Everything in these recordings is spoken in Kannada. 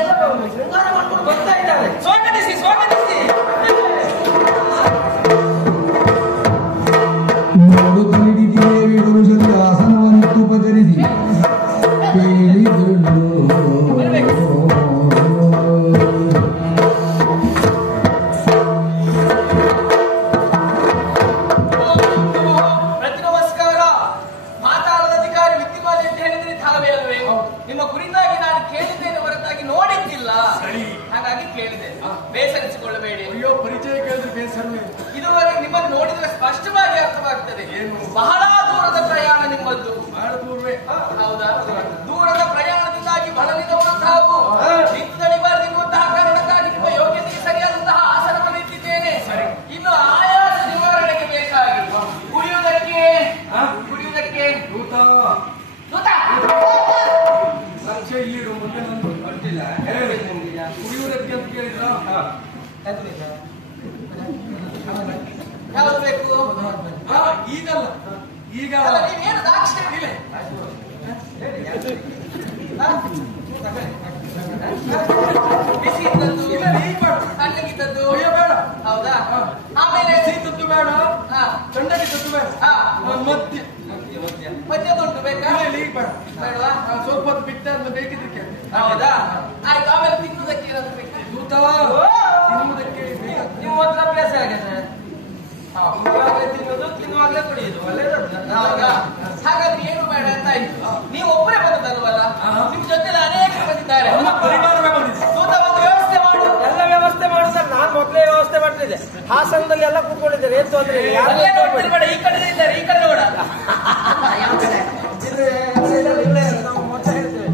ಎಲ್ಲ ಶೃಂಗಾರ ಮಾಡ್ಕೊಂಡು ಬರ್ತಾ ಇದ್ದಾರೆ. ಸ್ವಾಗತಿಸಿ ಸ್ವಾಗತಿಸಿ. ಆಸನವನ್ನು ಉಪಚರಿಸಿ ನಿಮ್ಮ ಕುರಿತಾಗಿ ನಾನು ಕೇಳಿದ್ದೇನೆ ಹೊರತಾಗಿ ನೋಡಿದ್ದಿಲ್ಲ, ಹಾಗಾಗಿ ಕೇಳಿದೆ. ಬೇಸರಿಸಿಕೊಳ್ಳಬೇಡಿ. ಅಯ್ಯೋ, ಪರಿಚಯ ಕೇಳಿದ್ರೆ ಬೇಸರವೇ. ಇದುವರೆಗೆ ನಿಮ್ಮನ್ನು ನೋಡಿದ್ರೆ ಸ್ಪಷ್ಟವಾಗಿ ಅರ್ಥವಾಗ್ತದೆ. ಏನು? ಬಹಳ ದೂರದ ಪ್ರಯಾಣ ನಿಮ್ಮದ್ದು. ಬಹಳ ದೂರವೇ. ಹೌದಾ? ದೂರದ ಪ್ರಯಾಣದಿಂದಾಗಿ ಬಳಲಿದವರು ತಾವು. ನಿಂತು ದಣಿಬಾರದಿರುವಂತಹ ಕಾರಣಕ್ಕಾಗಿ ನಿಮ್ಮ ಯೋಗ್ಯತೆಗೆ ಸರಿಯಾದಂತಹ ಆಸನವನ್ನು ಇಟ್ಟಿದ್ದೇನೆ. ಇನ್ನು ಆಯಾಸ ನಿವಾರಣೆಗೆ ಬೇಕಾಗಿ ಕುಡಿಯುವುದಕ್ಕೆ ದೂತ ದೂತ ಸಂಶಯ ಇಲ್ಲಿರು. ಮುಂದೆ ನಂದು ಹೊರಟಿಲ್ಲ. ಕುಡಿಯುವುದಕ್ಕೆ ಅಂತ ಕೇಳಿದ್ರ ಯಾವುದು ಬೇಕು? ಈಗಲ್ಲ, ಈಗ ನೀವೇನು ದಾಕ್ಷಿಣ್ಯ ಇಲ್ಲ. ಬಿಸಿ ಇದ್ದದ್ದು ತಣ್ಣಗಿದ್ದದ್ದು ಬೇಡ. ಹೌದಾ? ಆಮೇಲೆ ಸೀತದ್ದು ಬೇಡ, ಚಂಡಗಿದ್ದದ್ದು ಬೇಡ. ಮದ್ಯದುಂಟು ಬೇಕಾ? ಬೇಡವಾ? ಸ್ವಲ್ಪ ಹೊತ್ತು ಬಿಟ್ಟಾದ್ಮೇಲೆ ಬೇಕಿದ್ದಕ್ಕೆ. ಹೌದಾ? ಆಯ್ತು. ಆಮೇಲೆ ತಿನ್ನುವುದಕ್ಕೆ ಇರೋದು ಬೇಕಾ? ದೂತ ತಿನ್ನುವುದಕ್ಕೆ ನೀವು ಮಾತ್ರ ಅಭ್ಯಾಸ ಆಗಿದೆ. ತಿನ್ನುವುದು, ತಿನ್ನುವಾಗಲೇ ಕುಡಿಯುದು, ಒಳ್ಳೇದು. ಹೌದಾ? ಹಾಗಾದ್ರೆ ಏನು ಬೇಡ ಅಂತ ಆಯ್ತು. ನೀವು ಒಬ್ಬರೇ ಬಂದದಲ್ವಲ್ಲ, ನಿಮ್ ಜೊತೆಲಿ ಅನೇಕರು ಬಂದಿದ್ದಾರೆ. ಪರಿವಾರವೇ ಬಂದಿದೆ. ದೂತ ಒಂದು ವ್ಯವಸ್ಥೆ ಮಾಡು. ಎಲ್ಲ ವ್ಯವಸ್ಥೆ ಮಾಡಿದ್ರೆ ನಾನು ಮೊದಲೇ ವ್ಯವಸ್ಥೆ ಮಾಡ್ತಿದ್ದೆ. ಹಾಸನದಲ್ಲಿ ಎಲ್ಲ ಕೂತ್ಕೊಂಡಿದ್ದಾರೆ, ಏನ್ ತೊಂದ್ರೆ ಇಲ್ಲ. ಅಲ್ಲೇ ನೋಡ್ತಿರ್ಬೇಡ, ಈ ಕಡೆ ಇದ್ದಾರೆ, ಈ ಕಡೆ ನೋಡ. ನಾವು ಮೊದಲೇ ಹೇಳ್ತೇವೆ,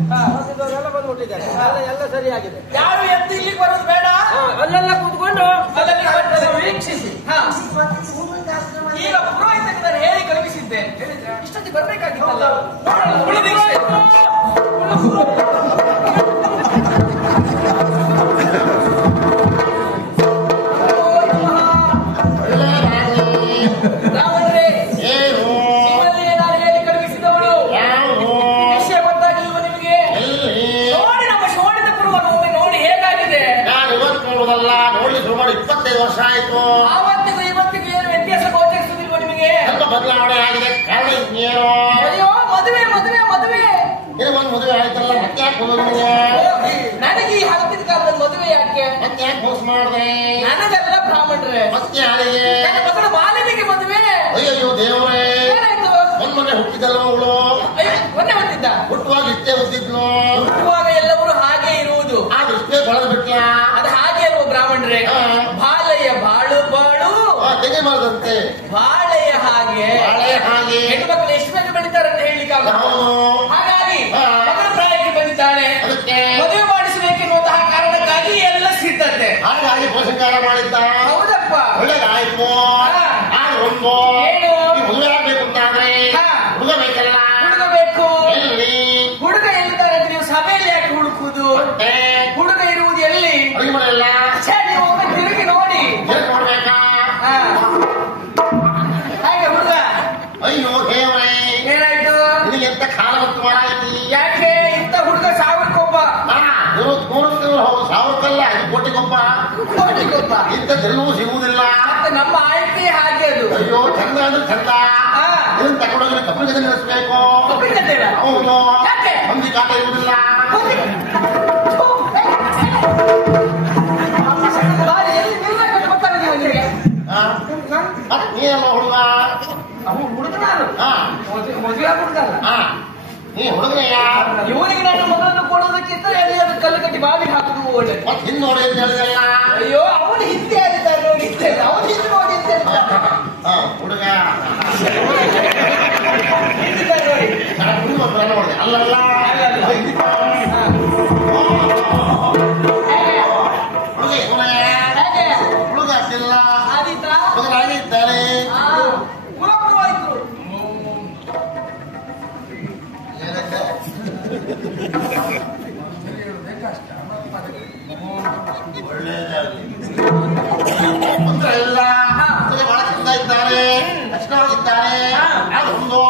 ಎಲ್ಲ ಬಂದ್ಬಿಟ್ಟಿದ್ದಾರೆ, ಎಲ್ಲ ಸರಿಯಾಗಿದೆ. ಯಾರು ಎದ್ದು ಇಲ್ಲಿಗೆ ಬರೋದು ಬೇಡ. ಅಲ್ಲೆಲ್ಲ ಕೂತ್ಕೊಂಡು ಅಲ್ಲಲ್ಲಿ ವೀಕ್ಷಿಸಿ. ಈಗ ಪುರೋಹಿತನಿದ್ದಾರೆ, ಹೇಳಿ ಕಳುಹಿಸಿದ್ದೆ. ಇಷ್ಟೊತ್ತಿಗೆ ಬರ್ಬೇಕಾಗಿತ್ತಲ್ಲ. ರಾವಣರೇ, ನಿಮ್ಮಲ್ಲಿ ನಾನು ಹೇಳಿ ಕಳುಹಿಸಿದವಳು ವಿಷಯ ಗೊತ್ತಾಗಿಲ್ವ ನಿಮಗೆ? ನೋಡಿ ನಮ್ಮ ಶೋಣಿತ ಪುರವನ್ನು ಒಮ್ಮೆ ನೋಡಿ ಹೇಗಾಗಿದೆ. ನಾನು ಇವತ್ತು ನೋಡುವುದಲ್ಲ, ನೋಡಿ ಸುಮಾರು 25 ವರ್ಷ ಆಯ್ತು. ಆವತ್ತಿಗೂ ಇವತ್ತಿಗೂ ಏನು ವ್ಯತ್ಯಾಸ ಗೋಚರಿಸುವುದಿಲ್ವ ನಿಮಗೆ? ಸ್ವಲ್ಪ ಬದಲಾವಣೆ ಆಗಿದೆ. ಕಾರಣ ಏನು? ಅಯ್ಯೋ, ಮದುವೆ ಮದುವೆ ಮದುವೆ. ನಿನಗೊಂದು ಮದುವೆ ಆಯ್ತಲ್ಲ, ಮತ್ತೆ ಯಾಕೆ ಹೋಗೋದು ನಿಮಗೆ? ನನಗೆ ಈ ಹತ್ತಿದ ಕಾಲದಲ್ಲಿ ಮದುವೆ ಯಾಕೆ? ಮತ್ತೆ ಯಾಕೆ ಮೋಸ ಮಾಡಿದೆ? ನನಗೆಲ್ಲ ಬ್ರಾಹ್ಮಣರೇ. ಮತ್ತೆ ಯಾರಿಗೆ? ನನ್ನ ಮಗಳ ಮಾಲಿನಿಗೆ ಮದುವೆ. ಅಯ್ಯಯ್ಯೋ ದೇವರೇ, ಏನಾಯ್ತು? ಮೊನ್ನೆ ಹುಟ್ಟಿದಲ್ಲ ಅವಳು. ಅಯ್ಯೋ, ಮೊನ್ನೆ ಹುಟ್ಟಿದ್ದ. ಹುಟ್ಟುವಾಗ ಇಷ್ಟೇ ಹುಟ್ಟಿದ್ಲು. ಹುಟ್ಟುವಾಗ ಎಲ್ಲವರು ಹಾಗೆ ಇರುವುದು. ಆದ್ರೆ ಇಷ್ಟೇ ಬೆಳೆದು ಬಿಟ್ಲ. ಅದು ಹಾಗೆ ಅಲ್ವ ಬ್ರಾಹ್ಮಣರೇ? ಬಾಳೆಯ ಬಾಳು ಬಾಳು ತೆಗೆ ಮಾಡದಂತೆ ಬಾಳೆಯ ಹಾಗೆ. ಹೆಣ್ಣು ಮಕ್ಕಳು ಎಷ್ಟು ಬೇಗ ಬೆಳಿತಾರೆ ಅಂತ ಹೇಳಲಿಕ್ಕೆ ಹಾಗಾಗಿ ಮಗಳ ಪ್ರಾಯಕ್ಕೆ ಬಂದಿದ್ದಾಳೆ. ಮದುವೆ ಮಾಡಿಸಬೇಕೆನ್ನುವಂತಹ ಕಾರಣಕ್ಕಾಗಿ ಎಲ್ಲ ಸಿದ್ಧತೆ. ಹಾಗಾಗಿ ಪೋಷಕಾರ ಮಾಡಿದ್ದ. ಹೌದಪ್ಪ, ಒಳ್ಳೇದಾಯ್ತು. ಒಂದು ಏನು ಮದುವೆ ಆಗ್ಬೇಕು ಅಂತಾದ್ರೆ ಹುಡುಗ ಬೇಕಲ್ಲ. ಹುಡುಗ ಬೇಕು. ಎಲ್ಲಿ ಹುಡುಗ ಎಲ್ಲಿದ್ದಾರೆ ಅಂತ ನೀವು ಸಭೆಯಲ್ಲಿ ಯಾಕೆ ಹುಡುಕುವುದು? ಹುಡುಗ ಇರುವುದು ಎಲ್ಲಿ? ಅಡುಗೆ ಮನೆಯಲ್ಲ. ನೀವು ಒಮ್ಮೆ ತಿರುಗಿ ನೋಡಿ. ನೋಡ್ಬೇಕಾ? ಹಾಗೆ ಹುಡುಗ. ಅಯ್ಯೋ ದೇವರೇ, ಏನಾಯ್ತು? ನಿನಗೆ ಎಂತ ಕಾಲ ಮತ್ತು ಮಾಡಾಯ್ತಿ? ಯಾಕೆ ಇಂಥ ಹುಡುಗ ಸಾವಿರಕ್ಕೊಬ್ಬ? ಹೌದು, ಸಾವಿರಕ್ಕಲ್ಲ, ಇದು ಕೋಟಿಗೊಬ್ಬ. ಕೋಟಿಗೊಬ್ಬ. ಇಂಥದ್ದೆಲ್ಲವೂ ಸಿಗುವುದಿಲ್ಲ. ಮತ್ತೆ ನಮ್ಮ ಆಯ್ಕೆ ಹಾಗೆ ಅದು. ಅಯ್ಯೋ, ಚಂದ ಅಂದ್ರೆ ಚಂದ. ಇದನ್ನು ತಗೊಂಡೋಗಿ ಕಪ್ಪು ಗದೆ ನಡೆಸಬೇಕು. ಹೌದು, ಮಂದಿ ಕಾಟ ಇರುವುದಿಲ್ಲ. ನೀನಲ್ಲ ಹುಡುಗ. ಹುಡುಗ ನಾನು ಮದುವೆ ಹುಡುಗಲ್ಲ. ನೀ ಹುಡುಗನೆಯ? ಇವನಿಗೆ ನಾನು ಮಗನನ್ನು ಕೊಡೋದಕ್ಕಿಂತ ಎಲ್ಲಿ ಅದು ಕಲ್ಲು ಕಟ್ಟಿ ಬಾವಿ ಹಾಕುದು ಒಳ್ಳೆ. ಮತ್ತೆ ಹಿಂದೆ ನೋಡಿ ಅಂತ ಹೇಳಿದಲ್ಲ. ಅಯ್ಯೋ, ಅವನು ಹಿಂದೆ ಆಗಿದ್ದಾರೆ ನೋಡಿ. ಅವನು ಹಿಂದೆ ನೋಡಿ ಅಂತ ಹುಡುಗ ನೋಡಿ. ನೋಡಿದೆ ಅಲ್ಲಲ್ಲ. ಹುಡುಗ ಅಷ್ಟಿಲ್ಲ, ಹುಡುಗರಾಗಿ ಇದ್ದಾರೆ. ತೊಂದರೆ ಇಲ್ಲ, ಬಹಳ ಚಂದ ಇದ್ದಾರೆ, ಲಕ್ಷಣವಾಗಿದ್ದಾರೆ. ಒಂದು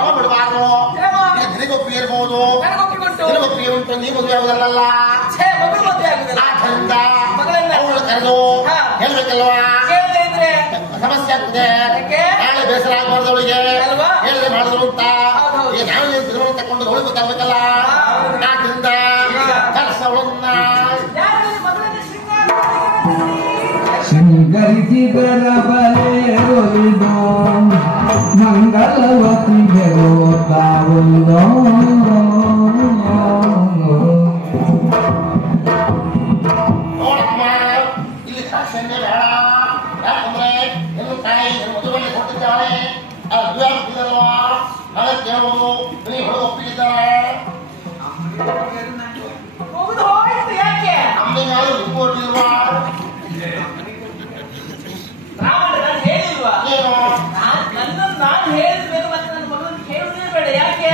ನಾವು ಬಿಡಬಾರ್ದು. ನಿನಗೊಪ್ಪಿಗೆ ಇರ್ಬೋದು, ನಿನಗೊಪ್ಪಿಗೆ ಉಂಟು, ನೀ ಮದುವೆ ಆಗುದಲ್ಲ. ಕೇಳಬೇಕಲ್ವಾ? ಕೇಳದೆ ಇದ್ರೆ ಸಮಸ್ಯೆ ಆಗ್ತದೆ. ಯಾಕೆ? ನಾಳೆ ಬೇಸರ ಆಗಬಾರ್ದು ಅವಳಿಗೆ. ಅಲ್ವಾ? ಹೇಳಿ ಮಾಡಿದ್ರು ಅಂತ ಹೌದು. ಈಗ ನಾವು ತಿರುಮಣ ತಕೊಂಡು ಅವಳಿಗೆ ಗೊತ್ತಾಗಬೇಕಲ್ಲ. ಆದ್ರಿಂದ ಕರ್ಸವಳನ್ನ ಶೃಂಗರಿಸಿದರ ಬಲೆ ಒಲಿದೋ ಮಂಗಳವತಿ ಗೆಲುವುದಾವುದೋ ನೋಡಮ್ಮ, ಇಲ್ಲಿ ಸಾಕ್ಷನ್ಯ ಬೇಡ. ಯಾಕಂದ್ರೆ ಹೆಣ್ಣು ತಾಯಿ ಮದುವೆಗೆ ಕೊಟ್ಟಿದ್ದಾಳೆ. ಅಲ್ವಾ ಅದಕ್ಕೆ ಹೇಳುವುದು ನೀವು ಒಪ್ಪಿಗಿದ್ದಾರೆ. ಮುಗಿದು ಹೋಯ್ತು. ಯಾಕೆ ಅಮ್ಮಿಗಾದ್ರು ರಿಪೋರ್ಟ್ ಇಲ್ವಾ? ನಾನು ಹೇಳಿಲ್ವಾ? ಏನು ನನ್ನನ್ನು ನಾನು ಹೇಳಿದ ಮೇಲೆ ಮತ್ತೆ ನನ್ನ ಮಗನ ಕೇಳುವುದೇ ಬೇಡ. ಯಾಕೆ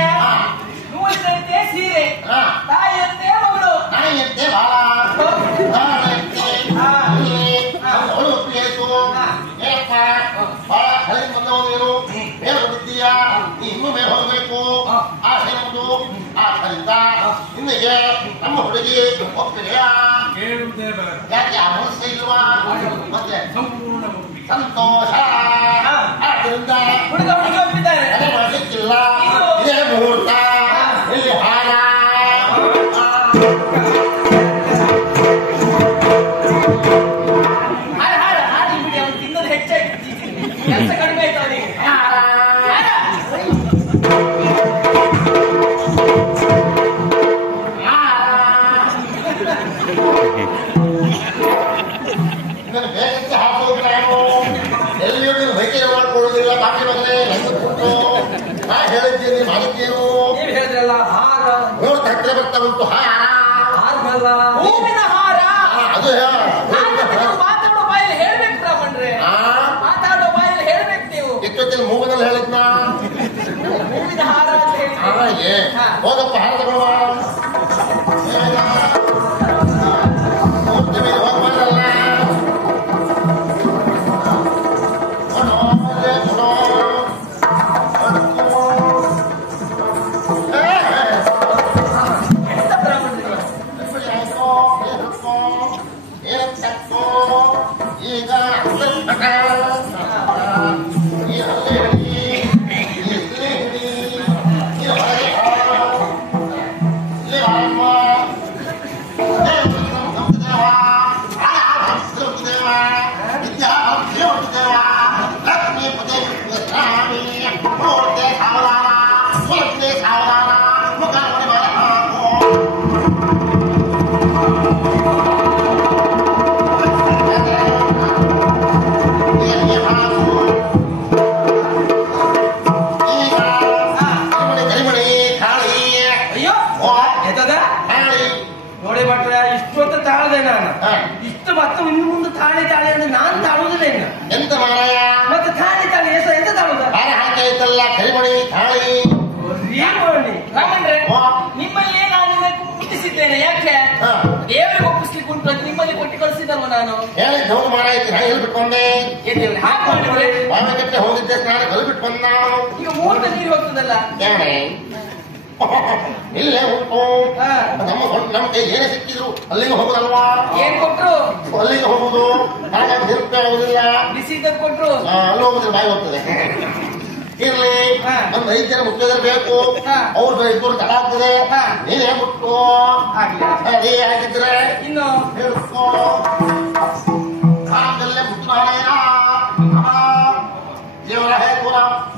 ನೂಲಿನಂತೆ ಸೀರೆ, ತಾಯಿಯಂತೆ ಮಗಳು. ನಾಯಿಯಂತೆ ಬಾಳ ಅವಳು ಒಪ್ಪಿಗೆಯಾಯ್ತು. ಏನಪ್ಪ ಬಹಳ ಕಳೆದು ಬಂದವರು ನೀನು ಮೇಲೆ ಬಂದಿದ್ದೀಯಾ? ನೀ ಇನ್ನೂ ಮೇಲೆ ಹೋಗಬೇಕು. ಆಸೆ ನಮ್ದು. ಆದ್ದರಿಂದ ನಿನಗೆ ನಮ್ಮ ಹುಡುಗಿ ಒಪ್ಪಿಗೆಯಾ? ಯಾಕೆ ಆ ಮನಸ್ಸೇ ಇಲ್ವಾ? ಮತ್ತೆ ಸಂಪೂರ್ಣ ಸಂತೋಷ. ಆದ್ದರಿಂದ ಹುಡುಗ ಹುಡುಗಿ ಒಪ್ಪಿದ್ದಾರೆ. ಮನೆ ಮಾಡಲಿಕ್ಕಿಲ್ಲ. ಇದೇ ಮುಹೂರ್ತ. ಇಲ್ಲಿ ಹಾರ ಹಾಡಿ ಬಿಡಿ. ಅವನು ತಿನ್ನೋದು ಹೆಚ್ಚಾಗಿ ಕೆಲಸ ಕಡಿಮೆ ಆಯ್ತು ಅವನಿಗೆ. ಬೇಗಕ್ಕೆ ಹಾಕೋದಿಲ್ಲ. ಎಲ್ಲಿಯೂ ನೀನು ಬೈಕೆ ಮಾಡ್ಕೊಳ್ಳೋದಿಲ್ಲ. ಬಾಕಿ ಮಗನೇ ಹೆಂಗೆ ಕೊಟ್ಟು ನಾ ಹೇಳಿದ್ದೀನಿ ಮಾಡಿದ್ದೇನು ನೀವ್ ಹೇಳಿದ್ರಲ್ಲ ಹಾರ ನೋಡ್ತಾ ಹತ್ತಿರ ಬರ್ತಾ ಉಂಟು. ಹಾರಲ್ಲ ಹೂವಿನ ಹಾರ. ಅದು ನೀವು ಮಾತಾಡೋ ಬಾಯಲ್ಲಿ ಹೇಳ್ಬೇಕು ಬ್ರಾಹ್ಮಣ್ರೆ. ಮಾತಾಡೋ ಬಾಯಲ್ಲಿ ಹೇಳ್ಬೇಕು ನೀವು. ಎಷ್ಟೊತ್ತಿನ ಮೂಗನಲ್ಲಿ ಹೇಳಿದ್ನ ಹೂವಿನ ಹಾರ ಅಂತ ಹೇಳಿ. ಹೋಗಪ್ಪ ಹಾರ ತಗೊಳ್ಳುವ. ಈಗ ನೋಡಿ ಭಟ್ರೆ ಇಷ್ಟೊತ್ತು ತಾಳದೆ ನಾನು ಇಷ್ಟು ಮತ್ತೆ ಇನ್ನು ಮುಂದೆ ತಾಳಿ ತಾಳಿ ಅಂದ್ರೆ ನಾನು ತಾಳುವುದಿಲ್ಲ ಇನ್ನು. ಎಂತ ಮಾರಾಯ ಮತ್ತೆ ತಾಳಿ ತಾಳಿ ಎಂತ ತಾಳುದ ಹಾರ ಹಾಕೈತಲ್ಲ ಕರಿಮಣಿ ತಾಳಿ ಬ್ರಾಹ್ಮಣ್ರೆ, ನಿಮ್ಮಲ್ಲಿ ನಾನು ಮುಟ್ಟಿಸಿದ್ದೇನೆ. ಯಾಕೆ ದೇವರಿಗೆ ಒಪ್ಪಿಸ್ಲಿಕ್ಕೆ ಉಂಟು ಅಂತ ನಿಮ್ಮಲ್ಲಿ ಕೊಟ್ಟು ಕಳಿಸಿದಲ್ವ ನಾನು. ಹೇಳಿದ್ ಹೌದು ಮಾರಾಯ್ತು. ನಾ ಹೇಳ್ಬಿಟ್ಕೊಂಡೆ ಹಾಗೆ ಮಾಡಿದ್ರೆ ಬಾವಿಗಟ್ಟೆ ಹೋಗಿದ್ದೆ ನಾನು ಕಲ್ಬಿಟ್ಟು ಬಂದ. ಈಗ ಮೂರ್ತ ನೀರು ಹೋಗ್ತದಲ್ಲ. ಇಲ್ಲೇ ಉಂಟು. ನಮ್ಮ ಕೈ ಏನೇ ಸಿಕ್ಕಿದ್ರು ಅಲ್ಲಿಗೆ ಹೋಗುದಲ್ವಾ? ಏನ್ ಕೊಟ್ರು? ಅಲ್ಲಿಗೆ ಹೋಗುದು. ಹಾಗಾಗಿ ನಿರುಪೆ ಆಗುದಿಲ್ಲ. ಬಿಸಿ ಇದ್ದದ್ ಕೊಟ್ರು. ಅಲ್ಲಿ ಹೋಗುದ್ರೆ ಬಾಯಿ ಹೋಗ್ತದೆ. ಇರ್ಲಿ, ಒಂದು 5 ಜನ ಮುಖ್ಯದರು ಬೇಕು. ಅವ್ರು ಇಬ್ಬರು ತಡ ಆಗ್ತದೆ. ನೀನೇ ಮುಟ್ಟು ಅದೇ ಆಗಿದ್ರೆ ಇನ್ನು ಹೇಳ್ಕೋ. ಕಾಲದಲ್ಲೇ ಮುಟ್ಟು ನಾಳೆಯ ಜೀವನ ಹೇಗುವ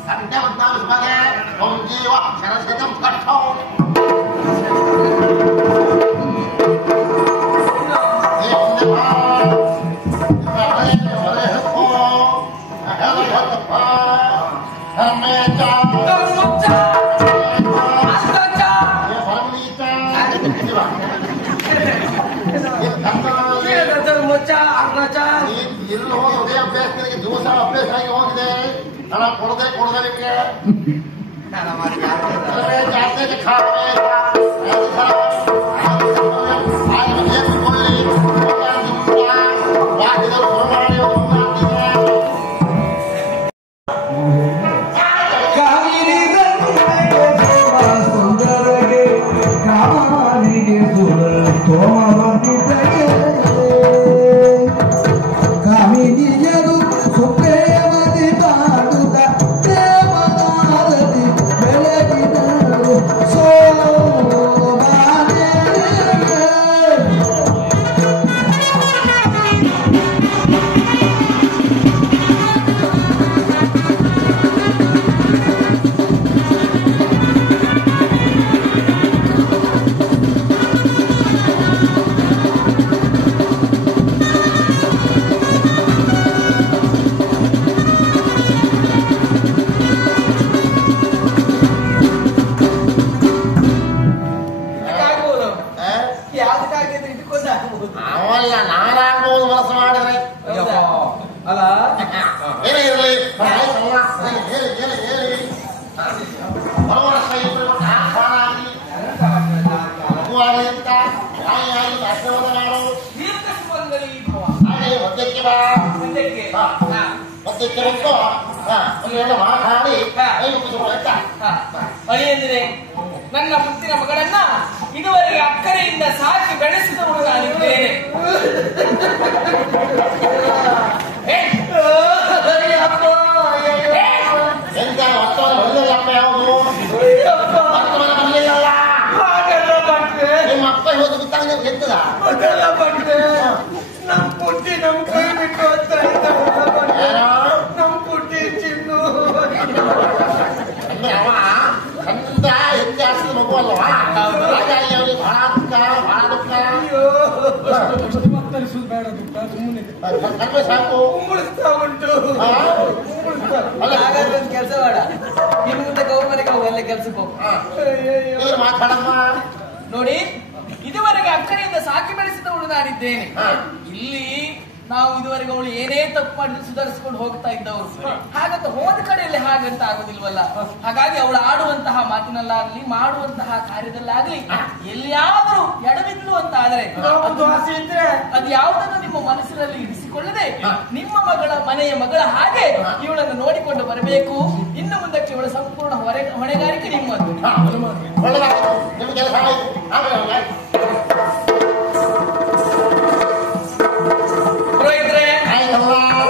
ಸಂತೆ 14 ಬಗೆ ಜೀವ ಶರಸ್ಗತಂ ಕಟ್ಟೋ. ಎಲ್ಲೋ ಅದೇ ಅಭ್ಯಾಸ ದಿವಸ ಅಭ್ಯಾಸ ಆಗಿ ಹೋಗಿದೆ. ಹಣ ಕೊಡದೆ ನಿಮಗೆ ಜಾಸ್ತಿ ಖಾತೆ ಸುಂದರಗೆ ಕಾಮನಿಗೆ ಸುರ ತೋಮ ಕಾಮಿ ಮುಂದಕ್ಕೆ ಹಾ. ಮತ್ತೆ ಕೆಲಸ ಎಲ್ಲ ಮಾತಾಡಿ ಕೈ ಮುಗಿಸ್ಕೊಂಡು ಆಯ್ತಾ? ಅಳಿಯಂದ್ರೆ ನನ್ನ ಮುತ್ತಿನ ಮಗಳನ್ನ ಇದುವರೆಗೆ ಅಕ್ಕರೆಯಿಂದ ಸಾಕಿ ಬೆಳೆಸಿದವಳು ನಾನಿದ್ದೇನೆ. ಎಂತ ವರ್ತಮಾನ ಬಂದಿಲ್ಲಪ್ಪ ಯಾವುದು ವರ್ತಮಾನ ಬಂದಿಲ್ಲಲ್ಲ. ನಿಮ್ಮ ಅಪ್ಪ ಹೋದ ಗೊತ್ತಾಗ ನೀವು ಗೆದ್ದದ ನಮ್ ಪುಟ್ಟಿ ನಮ್ ಕೈ ಬಿಟ್ಟು ಹೋಗ್ತಾ ಇದ್ದಾಳೆ. ನಮ್ ಪುಟ್ಟಿ ಚಿನ್ನು ಅಂದ್ರೆ ಅವ ಚಂದ ಹೆಚ್ಚಾಸಿದ ಮಗು ಅಲ್ವಾ? ಹಾಗಾಗಿ ಅವನಿಗೆ ಬಹಳ ದುಃಖ ಬಹಳ ದುಃಖ. ಕಡಿಮೆ ಸಾಕು. ಉಂಗುಳಿಸ್ತಾ ಉಂಟು. ಅಲ್ಲ ಹಾಗಾದ್ರೆ ಒಂದು ಕೆಲಸ ಬೇಡ, ನಿಮ್ಮ ಮುಂದೆ ಗೌರ್ಮೆಂಟ್ಗೆ ಹೋಗಿ ಎಲ್ಲ ಕೆಲ್ಸಕ್ಕೆ ಹೋಗು. ಏನು ಮಾತಾಡಮ್ಮ. ನೋಡಿ, ಇದುವರೆಗೆ ಅಕ್ಕರೆಯಿಂದ ಸಾಕಿ ಬೆಳೆಸಿದವಳು ನಾನಿದ್ದೇನೆ. ಇಲ್ಲಿ ನಾವು ಇದುವರೆಗೆ ಅವಳು ಏನೇ ತಪ್ಪು ಮಾಡಿದ್ರೆ ಸುಧಾರಿಸಿಕೊಂಡು ಹೋಗ್ತಾ ಇದ್ದವರು. ಹಾಗಂತ ಹೋದ ಕಡೆಯಲ್ಲಿ ಹಾಗಂತ ಆಗೋದಿಲ್ವಲ್ಲ. ಹಾಗಾಗಿ ಅವಳು ಆಡುವಂತಹ ಮಾತಿನಲ್ಲಾಗ್ಲಿ ಮಾಡುವಂತಹ ಕಾರ್ಯದಲ್ಲಾಗ್ಲಿ ಎಲ್ಲಿಯಾದ್ರೂ ಎಡವಿದ್ಲು ಅಂತ ಆದ್ರೆ ಅದು ಯಾವುದನ್ನು ನಿಮ್ಮ ಮನಸ್ಸಿನಲ್ಲಿ ಇರಿಸಿಕೊಳ್ಳದೆ ನಿಮ್ಮ ಮಗಳ ಮನೆಯ ಮಗಳ ಹಾಗೆ ಇವಳನ್ನು ನೋಡಿಕೊಂಡು ಬರಬೇಕು. ಇನ್ನು ಮುಂದಕ್ಕೆ ಇವಳ ಸಂಪೂರ್ಣ ಹೊಣೆಗಾರಿಕೆ ನಿಮ್ಮದು. ಒಳ್ಳೆದಾಯ್ತು, ನಿಮ್ಮ ಕೆಲಸ ಆಯ್ತು. ಪುರೋಹಿತರೆ,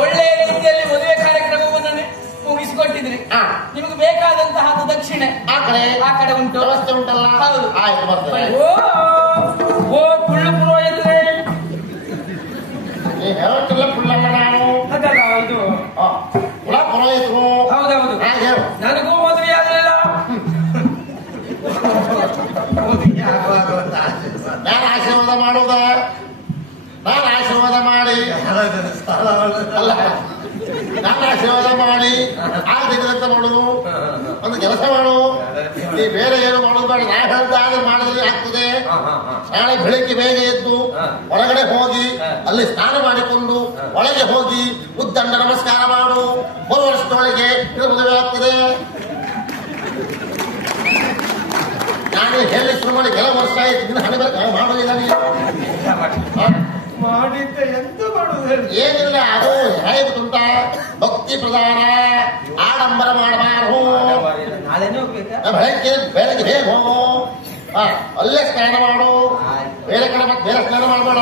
ಒಳ್ಳೆಯ ರೀತಿಯಲ್ಲಿ ಮದುವೆ ಕಾರ್ಯಕ್ರಮವನ್ನು ಮುಗಿಸಿಕೊಟ್ಟಿದ್ರಿ. ನಿಮಗೆ ಬೇಕಾದಂತಹ ದಕ್ಷಿಣೆ ಆ ಕಡೆ ಉಂಟು, ವ್ಯವಸ್ಥೆ ಉಂಟಲ್ಲ? ಹೌದು. ಆಯ್ತು, ಬರ್ತೇನೆ. ಓ ಪುಳ್ಳು ಪುರೋಹಿತರೆ, ನೀ ಹೇಳೋಟಿಲ್ಲ ಪುಳ್ಳಲ್ಲ ನಾನು. ಅದಲ್ಲ ಇದು ಕುಲ ಪುರೋಹಿತರು. ಹೌದೌದು. ಹೇಳು. ನನಗೂ ಮದುವೆ ಆಗಲಿಲ್ಲ. ನಾನು ಆಶೀರ್ವಾದ ಮಾಡುವುದ? ನಾನು ಆಶೀರ್ವಾದ ಮಾಡಿ ಅಲ್ಲ, ನಾನು ಆಶೀರ್ವಾದ ಮಾಡಿ ಆಗಬೇಕಂತ ಮಾಡುದು. ಒಂದು ಕೆಲಸ ಮಾಡು, ನೀ ಬೇರೆ ಏನು ಮಾಡೋದು ಬೇಡ. ನಾ ಹೇಳ್ದಾದ್ರೆ ಮಾಡಿದ್ರೆ ಆಗ್ತದೆ. ನಾಳೆ ಬೆಳಿಗ್ಗೆ ಬೇಗ ಎದ್ದು ಒಳಗಡೆ ಹೋಗಿ ಅಲ್ಲಿ ಸ್ನಾನ ಮಾಡಿಕೊಂಡು ಒಳಗೆ ಹೋಗಿ ಉದ್ದಂಡ ನಮಸ್ಕಾರ ಮಾಡು. 3 ವರ್ಷದೊಳಗೆ ಇದು ಮದುವೆ ಆಗ್ತದೆ. ನಾನು ಹೇಳಿ ಶುರು ಮಾಡಿ ಕೆಲವು ವರ್ಷ ಆಯ್ತು, ಇನ್ನು ಹಣೆ ಬರಕ್ಕೆ ಮಾಡೋದಿಲ್ಲ ನೀನು. ಮಾಡಿದ್ದೆ ಎಂತ ಮಾಡುದು ಹೇಳಿ? ಏನಿಲ್ಲ, ಅದು ಹೇಗೆ ಗೊತ್ತುಂಟ, ಭಕ್ತಿ ಪ್ರಧಾನ, ಆಡಂಬರ ಮಾಡಬಾರದು. ನಾಳೆನೇ ಹೋಗ್ಬೇಕಾ? ಬೆಳಗ್ಗೆ ಬೇಗ ಹೋಗು, ಅಲ್ಲೇ ಸ್ನಾನ ಮಾಡು. ಬೇರೆ ಕಡೆ ಮತ್ತೆ ಬೇರೆ ಸ್ನಾನ ಮಾಡಬೇಡ.